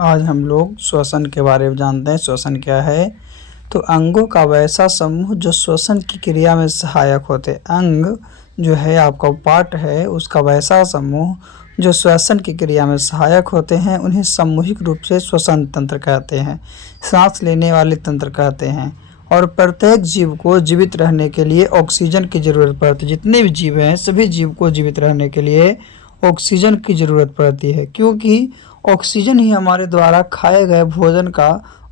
आज हम लोग श्वसन के बारे में जानते हैं। श्वसन क्या है? तो अंगों का वैसा समूह जो श्वसन की क्रिया में सहायक होते। अंग जो है आपका पार्ट है, उसका वैसा समूह जो श्वसन की क्रिया में सहायक होते हैं, उन्हें सामूहिक रूप से श्वसन तंत्र कहते हैं, सांस लेने वाले तंत्र कहते हैं। और प्रत्येक जीव को जीवित रहने के लिए ऑक्सीजन की ज़रूरत पड़ती है। जितने भी जीव हैं, सभी जीव को जीवित रहने के लिए ऑक्सीजन की ज़रूरत पड़ती है, क्योंकि ऑक्सीजन ही हमारे द्वारा खाए गए भोजन का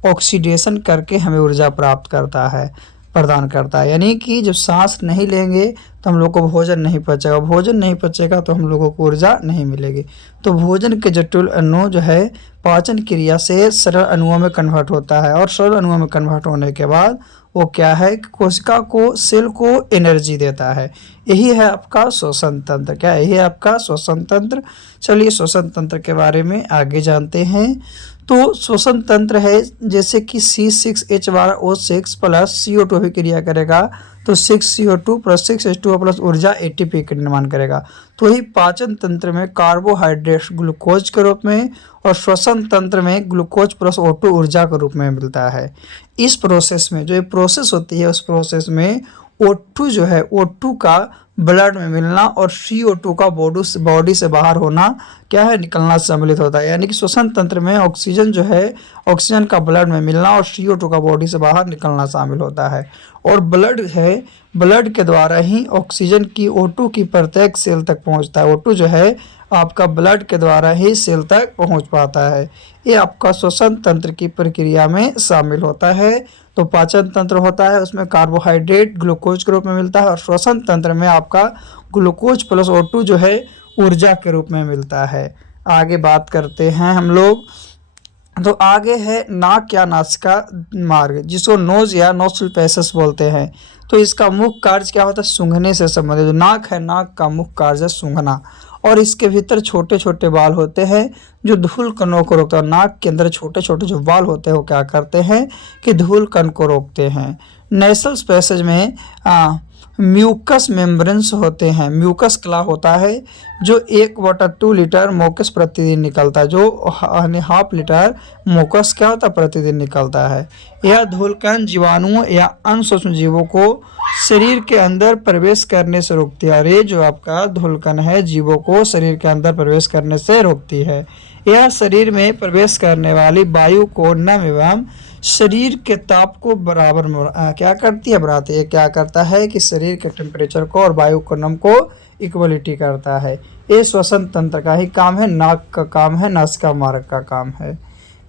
ऑक्सीडेशन करके हमें ऊर्जा प्राप्त करता है, प्रदान करता है। यानी कि जब सांस नहीं लेंगे तो हम लोग को भोजन नहीं पचेगा, भोजन नहीं पचेगा तो हम लोगों को ऊर्जा नहीं मिलेगी। तो भोजन के जटिल अणु जो है पाचन क्रिया से सरल अणुओं में कन्वर्ट होता है, और सरल अणुओं में कन्वर्ट होने के बाद वो क्या है, कोशिका को, सेल को एनर्जी देता है। यही है आपका श्वसन तंत्र। क्या यही है आपका श्वसन तंत्र? चलिए श्वसन तंत्र के बारे में आगे जानते हैं। तो श्वसन तंत्र है जैसे कि C6H12O6 प्लस CO2 भी क्रिया करेगा तो 6CO2 प्लस 6H2O प्लस ऊर्जा ATP का निर्माण करेगा। तो ही पाचन तंत्र में कार्बोहाइड्रेट ग्लूकोज के रूप में और श्वसन तंत्र में ग्लूकोज प्लस O2 ऊर्जा के रूप में मिलता है। इस प्रोसेस में जो ये प्रोसेस होती है, उस प्रोसेस में O2 जो है, O2 का ब्लड में मिलना और CO2 का बॉडी से बाहर होना क्या है, निकलना सम्मिलित होता है। यानी कि श्वसन तंत्र में ऑक्सीजन जो है, ऑक्सीजन का ब्लड में मिलना और CO2 का बॉडी से बाहर निकलना शामिल होता है। और ब्लड है, ब्लड के द्वारा ही ऑक्सीजन की O2 की प्रत्येक सेल तक पहुंचता है। O2 जो है आपका ब्लड के द्वारा ही सेल तक पहुंच पाता है। ये आपका श्वसन तंत्र की प्रक्रिया में शामिल होता है। तो पाचन तंत्र होता है, उसमें कार्बोहाइड्रेट ग्लूकोज के रूप में मिलता है, और श्वसन तंत्र में आपका ग्लूकोज प्लस O2 जो है ऊर्जा के रूप में मिलता है। आगे बात करते हैं हम लोग। तो आगे है नाक या नासिका मार्ग, जिसको नोज या नोस्ट्रल पैसेज बोलते हैं। तो इसका मुख्य कार्य क्या होता है? सूंघने से संबंधित। जो नाक है, नाक का मुख्य कार्य है सूंघना, और इसके भीतर छोटे छोटे बाल होते हैं जो धूल कणों को रोकते हैं। नाक के अंदर छोटे छोटे जो बाल होते हैं वो क्या करते हैं कि धूल कण को रोकते हैं। नेसल पैसेज में म्यूकस मेम्ब्रेन्स होते हैं। म्यूकस क्ला होता है जो 1/2 लीटर मोकस प्रतिदिन निकलता है, जो हाफ लीटर मोकस क्या होता है प्रतिदिन निकलता है। यह धूलकण जीवाणुओं या अन्य सूक्ष्म जीवों को शरीर के अंदर प्रवेश करने से रोकती है। और ये जो आपका धूलकण है जीवों को शरीर के अंदर प्रवेश करने से रोकती है। यह शरीर में प्रवेश करने वाली वायु को नम एवं शरीर के ताप को बराबर में क्या करती है, बढ़ाती है। क्या करता है कि शरीर के टेम्परेचर को और वायु को नम को इक्वलिटी करता है। ये श्वसन तंत्र का ही काम है, नाक का काम है, नासिका मार्ग का काम है।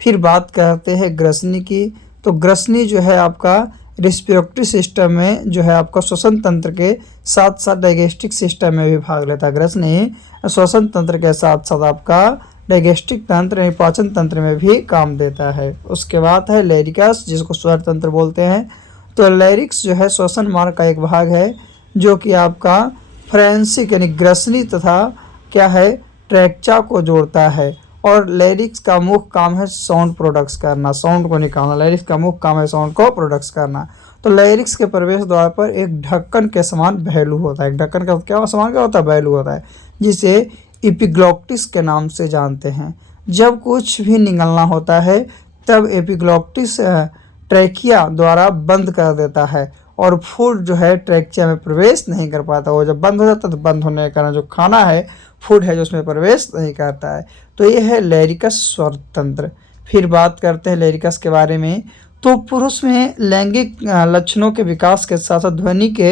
फिर बात करते हैं ग्रसनी की। तो ग्रसनी जो है आपका रिस्पिरेटरी सिस्टम में जो है आपका श्वसन तंत्र के साथ साथ डाइजेस्टिक सिस्टम में भी भाग लेता है। ग्रसनी श्वसन तंत्र के साथ साथ आपका डाइजेस्टिक तंत्र, पाचन तंत्र में भी काम देता है। उसके बाद है लैरिकस, जिसको स्वर तंत्र बोलते हैं। तो लैरिक्स जो है श्वसन मार्ग का एक भाग है, जो कि आपका फ्रेंसिक यानी ग्रसनी तथा क्या है ट्रैक्चा को जोड़ता है। और लैरिक्स का मुख्य काम है साउंड प्रोडक्ट्स करना, साउंड को निकालना। लैरिक्स का मुख्य काम है साउंड को प्रोडक्ट्स करना। तो लैरिक्स के प्रवेश द्वार पर एक ढक्कन के समान भैलू होता है। एक ढक्कन का क्या समान क्या होता है? भैलू होता है, जिसे एपिग्लॉटिस के नाम से जानते हैं। जब कुछ भी निगलना होता है तब एपिग्लॉटिस ट्रैकिया द्वारा बंद कर देता है, और फूड जो है ट्रैकिया में प्रवेश नहीं कर पाता। वो जब बंद हो जाता है तो बंद होने के कारण जो खाना है, फूड है, जो उसमें प्रवेश नहीं करता है। तो ये है लैरिकस स्वर तंत्र। फिर बात करते हैं लैरिकस के बारे में। तो पुरुष में लैंगिक लक्षणों के विकास के साथ साथ ध्वनि के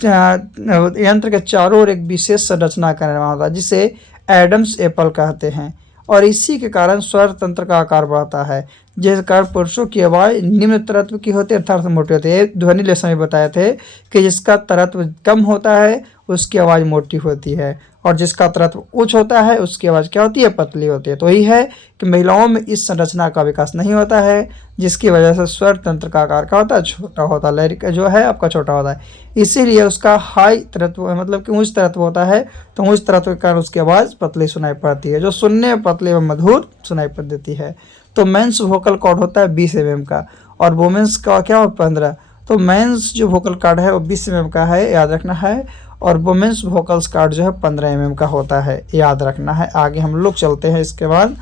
यंत्र के चारों ओर एक विशेष संरचना का निर्माण होता है, जिसे एडम्स एप्पल कहते हैं। और इसी के कारण स्वर तंत्र का आकार बढ़ता है, जिस कारण पुरुषों की आवाज़ निम्न तरत्व की होती है, अर्थात मोटी होती है। ध्वनि लेसन में बताए थे कि जिसका तरत्व कम होता है उसकी आवाज़ मोटी होती है, और जिसका तरत्व उच्च होता है उसकी आवाज़ क्या होती है, पतली होती है। तो यही है कि महिलाओं में इस संरचना का विकास नहीं होता है, जिसकी वजह से स्वर तंत्र का आकार क्या होता है, छोटा होता है। लैरिक जो है आपका छोटा होता है, इसीलिए उसका हाई तरत्व मतलब कि उच्च तरत्व होता है। तो उच्च तरत्व के कारण उसकी आवाज़ पतली सुनाई पड़ती है, जो सुनने में पतली व मधुर सुनाई पड़ देती है। तो मेंस वोकल कॉर्ड होता है 20 mm का, और वुमेन्स का क्या हो 15। तो मेंस जो वोकल कॉर्ड है वो 20 mm का है, याद रखना है। और वुमेन्स वोकल्स कॉर्ड जो है 15 mm का होता है, याद रखना है। आगे हम लोग चलते हैं। इसके बाद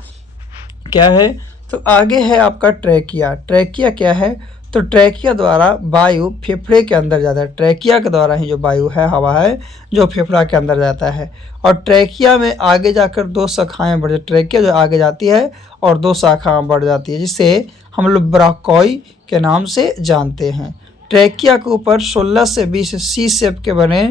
क्या है, तो आगे है आपका ट्रैकिया। ट्रैकिया क्या है? तो ट्रैकिया द्वारा वायु फेफड़े के अंदर जाता है। ट्रैकिया के द्वारा ही जो वायु है, हवा है, जो फेफड़ा के अंदर जाता है। और ट्रैकिया में आगे जाकर 2 शाखाएं बढ़ जाती, ट्रैकिया जो आगे जाती है और 2 शाखाएं बढ़ जाती है, जिसे हम लोग ब्राकोई के नाम से जानते हैं। ट्रैकिया के ऊपर 16 से 20 सी शेप के बने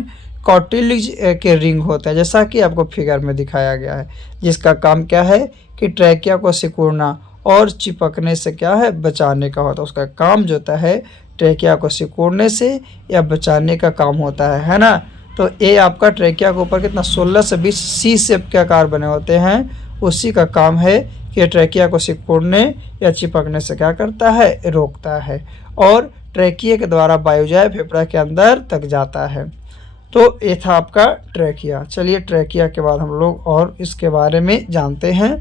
कार्टिलेज के रिंग होता है, जैसा कि आपको फिगर में दिखाया गया है, जिसका काम क्या है कि ट्रैकिया को सिकुड़ना और चिपकने से क्या है, बचाने का होता है। उसका काम जो होता है ट्रैकिया को सिकुड़ने से या बचाने का काम होता है ना। तो ये आपका ट्रैकिया के ऊपर कितना 16 से 20 सी शेप के आकार बने होते हैं, उसी का काम है कि ट्रैकिया को सिकुड़ने या चिपकने से क्या करता है, रोकता है। और ट्रैकिया के द्वारा वायु जो है फेफड़ा के अंदर तक जाता है। तो ये था आपका ट्रैकिया। चलिए ट्रैकिया के बाद हम लोग और इसके बारे में जानते हैं,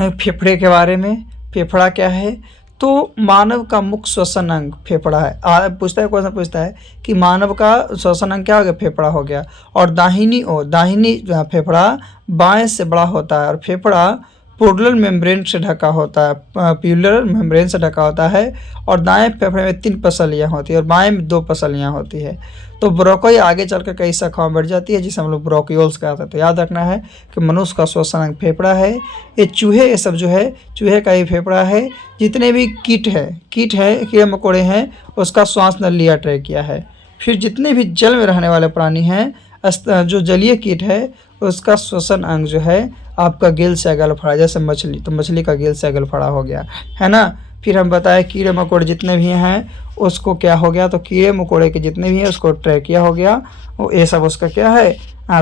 फेफड़े के बारे में। फेफड़ा क्या है? तो मानव का मुख्य श्वसन अंग फेफड़ा है। पूछता है, क्वेश्चन पूछता है कि मानव का श्वसन अंग क्या हो गया, फेफड़ा हो गया। और दाहिनी फेफड़ा बाएं से बड़ा होता है और फेफड़ा प्लूरल मेम्ब्रेन से ढका होता है, प्लूरल मेम्ब्रेन से ढका होता है। और दाएं फेफड़े में 3 पसलियाँ होती है और बाएं में 2 पसलियाँ होती है। तो ब्रोकोई आगे चलकर कई शाखाओं में बढ़ जाती है, जिसे हम लोग ब्रोकियोल्स कहते हैं। तो याद रखना है कि मनुष्य का श्वसन अंग फेफड़ा है। ये चूहे, ये सब जो है चूहे का ही फेफड़ा है। जितने भी कीट है कीड़े मकोड़े हैं, उसका श्वास नलिया ट्रैकिया है। फिर जितने भी जल में रहने वाले प्राणी हैं, जो जलीय कीट है, उसका श्वसन अंग जो है आपका गिल से गलफड़ा, जैसे मछली, तो मछली का गिल से गलफड़ा हो गया है ना। फिर हम बताएं कीड़े मकोड़े जितने भी हैं उसको क्या हो गया, तो कीड़े मकोड़े के जितने भी हैं उसको ट्रैकिया हो गया। वो ये सब उसका क्या है,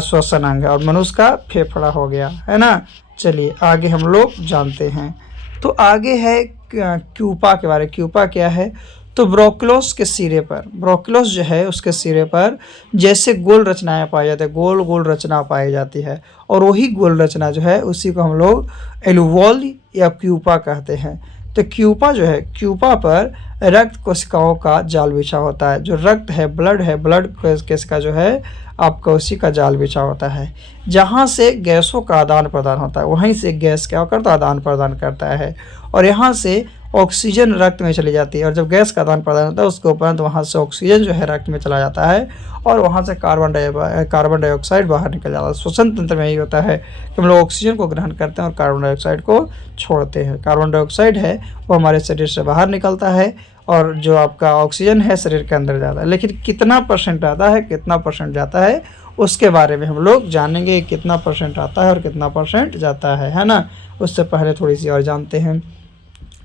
श्वसन अंग है। और मनुष्य का फेफड़ा हो गया, है ना। चलिए आगे हम लोग जानते हैं। तो आगे है क्यूपा के बारे में। क्यूपा क्या है? तो ब्रोकियोल्स के सिरे पर, ब्रोकियोल्स जो है उसके सिरे पर जैसे गोल रचनाएं पाई जाती है, गोल गोल रचना पाई जाती है। और वही गोल रचना जो है उसी को हम लोग एलुवोल या क्यूपा कहते हैं। तो क्यूपा जो है, क्यूपा पर रक्त कोशिकाओं का जाल बिछा होता है। जो रक्त है, ब्लड कोशिका जो है आपका उसी का जाल बिछा होता है, जहाँ से गैसों का आदान प्रदान होता है। वहीं से गैस क्या करता है, आदान प्रदान करता है। और यहाँ से ऑक्सीजन रक्त में चली जाती है। और जब गैस का आदान प्रदान होता है उसके उपरांत वहाँ से ऑक्सीजन जो है रक्त में चला जाता है और वहाँ से कार्बन डाइऑक्साइड बाहर निकल जाता है। श्वसन तंत्र में यही होता है कि हम लोग ऑक्सीजन को ग्रहण करते हैं और कार्बन डाइऑक्साइड को छोड़ते हैं। कार्बन डाइऑक्साइड है वो हमारे शरीर से बाहर निकलता है और जो आपका ऑक्सीजन है शरीर के अंदर जाता है। लेकिन कितना % आता है, कितना % जाता है, उसके बारे में हम लोग जानेंगे। कितना % आता है और कितना % जाता है ना। उससे पहले थोड़ी सी और जानते हैं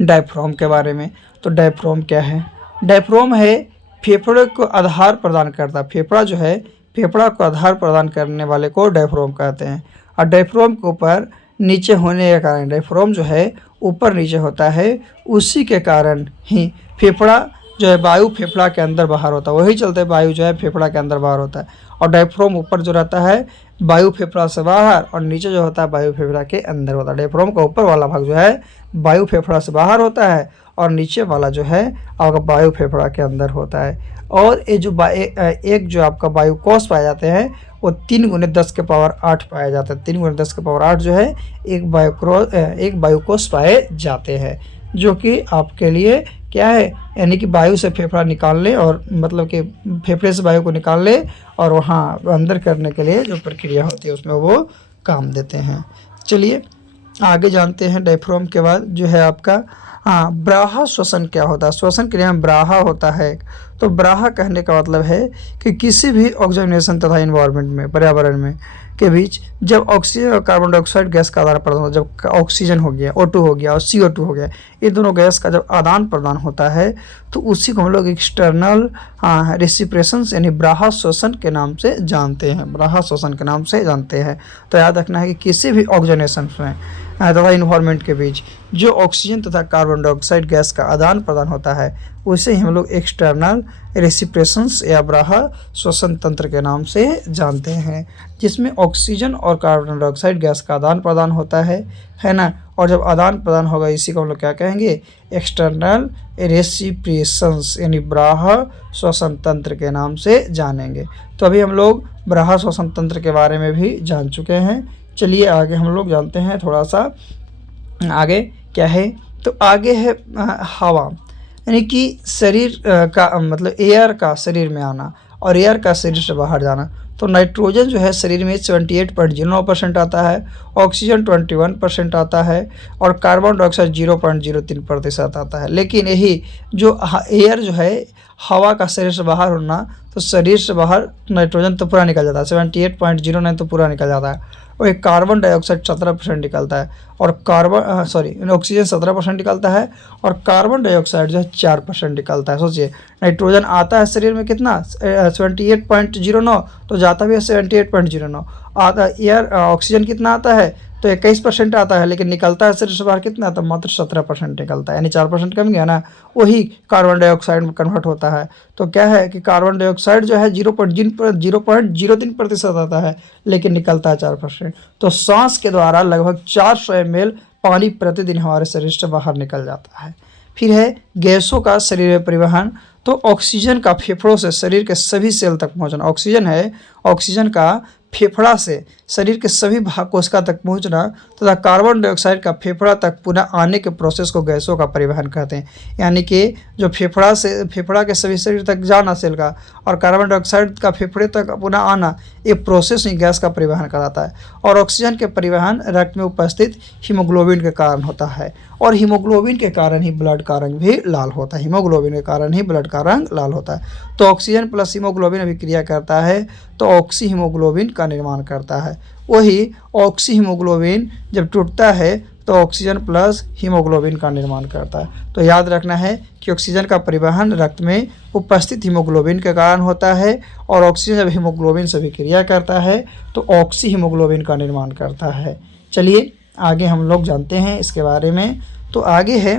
डायफ्राम के बारे में। तो डायफ्राम क्या है? डायफ्राम है फेफड़े को आधार प्रदान करता है। फेफड़ा जो है, फेफड़ा को आधार प्रदान करने वाले को डायफ्राम कहते हैं। और डायफ्राम के ऊपर नीचे होने के कारण, डायफ्राम जो है ऊपर नीचे होता है, उसी के कारण ही फेफड़ा जो है वायु फेफड़ा के अंदर बाहर होता है। वही चलते वायु जो है फेफड़ा के अंदर बाहर होता है। और डायफ्राम ऊपर जो रहता है वायु फेफड़ा से बाहर, और नीचे जो होता है वायु फेफड़ा के अंदर होता है। डायफ्राम का ऊपर वाला भाग जो है वायु फेफड़ा से बाहर होता है और नीचे वाला जो है आपका वायु फेफड़ा के अंदर होता है। और ये जो एक जो आपका वायु कोष पाए जाते हैं वो 3 × 10⁸ पाए जाते हैं। 3 × 10⁸ जो है एक वायु कोष पाए जाते हैं, जो कि आपके लिए क्या है, यानी कि वायु से फेफड़ा निकालने और मतलब कि फेफड़े से वायु को निकालने और वहाँ अंदर करने के लिए जो प्रक्रिया होती है उसमें वो काम देते हैं। चलिए आगे जानते हैं। डायफ्राम के बाद जो है आपका ब्राहा श्वसन क्या होता है। श्वसन क्रिया में ब्राहा होता है। तो ब्राहा कहने का मतलब है कि किसी भी ऑक्सीजनेशन तथा इन्वायरमेंट में, पर्यावरण में के बीच जब ऑक्सीजन और कार्बन डाइऑक्साइड गैस का आदान प्रदान होता है, जब ऑक्सीजन हो गया, O2 हो गया और CO2 हो गया, ये दोनों गैस का जब आदान प्रदान होता है तो उसी को हम लोग एक्सटर्नल रेसिप्रेशंस यानी ब्राहा श्वसन के नाम से जानते हैं। ब्राहा श्वसन के नाम से जानते हैं। तो याद रखना है कि किसी भी ऑक्सीजनेशन में तथा इन्वायरमेंट के बीच जो ऑक्सीजन तथा कार्बन डाइऑक्साइड गैस का आदान प्रदान होता है उसे हम लोग एक्सटर्नल रेसिप्रेशंस या ब्राहा श्वसन तंत्र के नाम से जानते हैं, जिसमें ऑक्सीजन और कार्बन डाइऑक्साइड गैस का आदान प्रदान होता है ना। और जब आदान प्रदान होगा इसी को हम लोग क्या कहेंगे, एक्सटर्नल रेसिप्रेशंस यानी ब्राहा श्वसन तंत्र के नाम से जानेंगे। तो अभी हम लोग ब्राहा श्वसन तंत्र के बारे में भी जान चुके हैं। चलिए आगे हम लोग जानते हैं थोड़ा सा आगे क्या है, तो आगे है हवा, यानी कि शरीर का मतलब एयर का शरीर में आना और एयर का शरीर से बाहर जाना। तो नाइट्रोजन जो है शरीर में 78.09% आता है, ऑक्सीजन 21% आता है और कार्बन डाइऑक्साइड 0.03% आता है। लेकिन यही जो एयर जो है हवा का शरीर से बाहर होना, तो शरीर से बाहर नाइट्रोजन तो पूरा निकल जाता है, 78.09 तो पूरा निकल जाता है। और एक कार्बन डाइऑक्साइड 17% निकलता है और ऑक्सीजन 17% निकलता है और कार्बन डाइऑक्साइड जो है 4% निकलता है। सोचिए, नाइट्रोजन आता है शरीर में कितना 78.09, तो जाता भी है 78.09। आता एयर ऑक्सीजन कितना आता है, तो 21% आता है, लेकिन निकलता है शरीर से बाहर कितना, तो मात्र 17% निकलता है, यानी 4% कम गया ना, वही कार्बन डाइऑक्साइड में कन्वर्ट होता है। तो क्या है कि कार्बन डाइऑक्साइड जो है 0.03% आता है, लेकिन निकलता है 4%। तो सांस के द्वारा लगभग 400 ml पानी प्रतिदिन हमारे शरीर से बाहर निकल जाता है। फिर है गैसों का शरीर में परिवहन। तो ऑक्सीजन का फेफड़ों से शरीर के सभी सेल तक पहुंचना, ऑक्सीजन है, ऑक्सीजन का फेफड़ा से शरीर के सभी भाग कोशिका तक पहुंचना तथा कार्बन डाइऑक्साइड का फेफड़ा तक पुनः आने के प्रोसेस को गैसों का परिवहन कहते हैं। यानी कि जो फेफड़ा के सभी शरीर तक जाना सेल का और कार्बन डाइऑक्साइड का फेफड़े तक पुनः आना, ये प्रोसेस ही गैस का परिवहन कराता है। और ऑक्सीजन के परिवहन रक्त में उपस्थित हीमोग्लोबिन के कारण होता है और हीमोग्लोबिन के कारण ही ब्लड का रंग भी लाल होता है, हीमोग्लोबिन के कारण ही ब्लड का रंग लाल होता है। तो ऑक्सीजन प्लस हीमोग्लोबिन अभिक्रिया करता है तो ऑक्सी हीमोग्लोबिन का निर्माण करता है। वही ऑक्सी हीमोग्लोबिन जब टूटता है तो ऑक्सीजन प्लस हीमोग्लोबिन का निर्माण करता है। तो याद रखना है कि ऑक्सीजन का परिवहन रक्त में उपस्थित हीमोग्लोबिन के कारण होता है और ऑक्सीजन जब हीमोग्लोबिन से अभिक्रिया करता है तो ऑक्सी हीमोग्लोबिन का निर्माण करता है। चलिए आगे हम लोग जानते हैं इसके बारे में। तो आगे है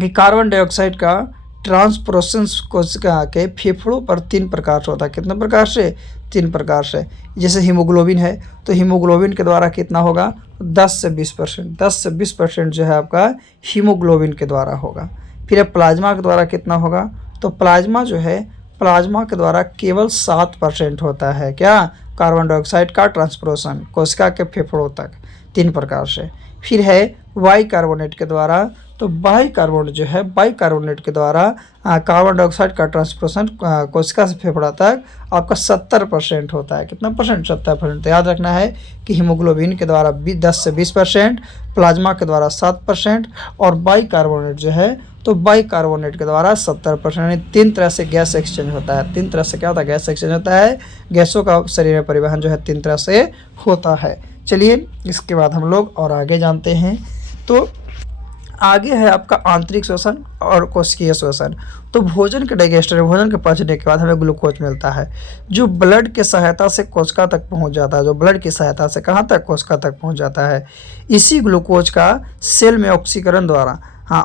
कि कार्बन डाइऑक्साइड का ट्रांसपोर्टेशन कोशिका के फेफड़ों पर 3 प्रकार से होता है। कितने प्रकार से, 3 प्रकार से। जैसे हीमोग्लोबिन है तो हीमोग्लोबिन के द्वारा कितना होगा, 10 से 20%, 10 से 20% जो है आपका हीमोग्लोबिन के द्वारा होगा। फिर प्लाज्मा के द्वारा कितना होगा, तो प्लाज्मा जो है, प्लाज्मा के द्वारा केवल 7% होता है क्या, कार्बन डाइऑक्साइड का ट्रांसपोर्टेशन कोशिका के फेफड़ों तक, 3 प्रकार से। फिर है बाइकार्बोनेट के द्वारा, तो बाइकार्बोनेट जो है, बाइकार्बोनेट के द्वारा कार्बन डाइऑक्साइड का ट्रांसपोर्टेशन कोशिका से फेफड़ा तक आपका 70% होता है। कितना परसेंट, 70%। तो याद रखना है कि हीमोग्लोबिन के द्वारा 10 से 20%, प्लाज्मा के द्वारा 7% और बाइकार्बोनेट जो है, तो बाइकार्बोनेट के द्वारा 70%। यानी 3 तरह से गैस एक्सचेंज होता है। 3 तरह से क्या होता है, गैस एक्सचेंज होता है। गैसों का शरीर में परिवहन जो है 3 तरह से होता है। चलिए इसके बाद हम लोग और आगे जानते हैं। तो आगे है आपका आंतरिक श्वसन और कोशिकीय श्वसन। तो भोजन के डाइजेस्टर, भोजन के पचने के बाद हमें ग्लूकोज मिलता है जो ब्लड के सहायता से कोशिका तक पहुंच जाता है, जो ब्लड की सहायता से कहाँ तक, कोशिका तक पहुंच जाता है। इसी ग्लूकोज का सेल में ऑक्सीकरण द्वारा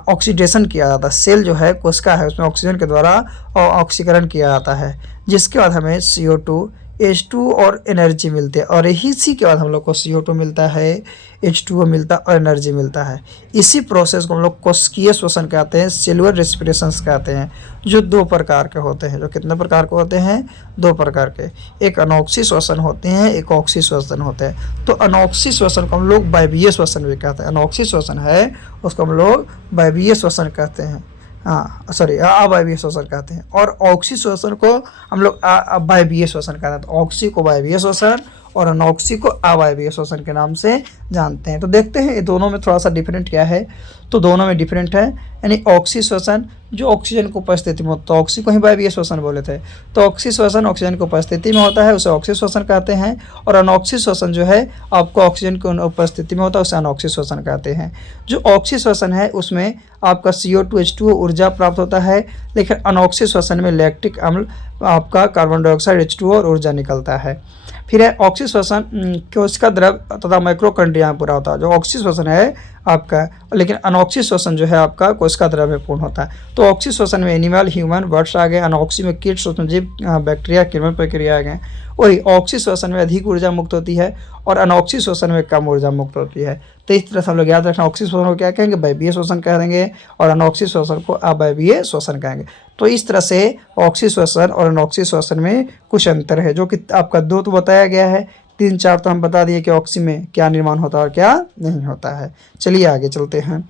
ऑक्सीडेशन किया जाता है। सेल जो है, कोशिका है, उसमें ऑक्सीजन के द्वारा ऑक्सीकरण किया जाता है, जिसके बाद हमें CO2 H2 और एनर्जी मिलती है। और इसी के बाद हम लोग को CO2 मिलता है, H2O मिलता है और एनर्जी मिलता है। इसी प्रोसेस को हम लोग कोशिकीय श्वसन कहते हैं, सेलुलर रेस्पिरेशंस कहते हैं, जो 2 प्रकार के होते हैं। जो कितने प्रकार के होते हैं, 2 प्रकार के। एक अनॉक्सी श्वसन होते हैं, एक ऑक्सी श्वसन होते हैं। तो अनॉक्सी श्वसन को हम लोग वायवीय श्वसन भी कहते हैं। अनॉक्सी श्वसन है उसको हम लोग वायवीय श्वसन कहते हैं, अवायवीय श्वसन कहते हैं। और ऑक्सी श्वसन को हम लोग अवायवीय श्वसन कहते हैं। तो ऑक्सी को वायवीय श्वसन और अनॉक्सी को अवायवीय श्वसन के नाम से जानते हैं। तो देखते हैं ये दोनों में थोड़ा सा डिफरेंट क्या है। तो दोनों में डिफरेंट है, यानी ऑक्सी श्वसन जो ऑक्सीजन की उपस्थिति में होता है, तो ऑक्सी को ही वायवीय श्वसन बोले थे। तो ऑक्सी श्वसन ऑक्सीजन की उपस्थिति में होता है, उसे ऑक्सी श्वसन कहते हैं। और अनॉक्सी श्वसन जो है आपको ऑक्सीजन की उपस्थिति में होता है, उसे अनॉक्सी श्वसन कहते हैं। जो ऑक्सी श्वसन है उसमें आपका CO2 H2O ऊर्जा प्राप्त होता है, लेकिन अनॉक्सी श्वसन में लैक्टिक अम्ल आपका कार्बन डाइऑक्साइड H2O और ऊर्जा निकलता है। फिर है ऑक्सी श्वसन कोशिका द्रव तथा माइक्रोकंड्रिया में पूरा होता है। जो ऑक्सी श्वसन है आपका, लेकिन अनॉक्सी श्वसन जो है आपका कोशिका द्रव में पूर्ण होता है। तो ऑक्सी श्वसन में एनिमल, ह्यूमन, बर्ड्स आ गए। अनॉक्सी में कीट, सूक्ष्मजीव, बैक्टीरिया, किण्वन प्रक्रिया आ गए। वही ऑक्सी श्वसन में अधिक ऊर्जा मुक्त होती है और अनॉक्सी श्वसन में कम ऊर्जा मुक्त होती है। तो इस तरह से हम लोग याद रखना, ऑक्सी श्वसन को क्या कहेंगे, वायवीय श्वसन कह देंगे, और अनॉक्सी श्वसन को अवायवीय श्वसन कहेंगे। तो इस तरह से ऑक्सी श्वसन और अनॉक्सी श्वसन में कुछ अंतर है, जो कि आपका 2 तो बताया गया है, 3-4 तो हम बता दिए कि ऑक्सी में क्या निर्माण होता है और क्या नहीं होता है। चलिए आगे चलते हैं।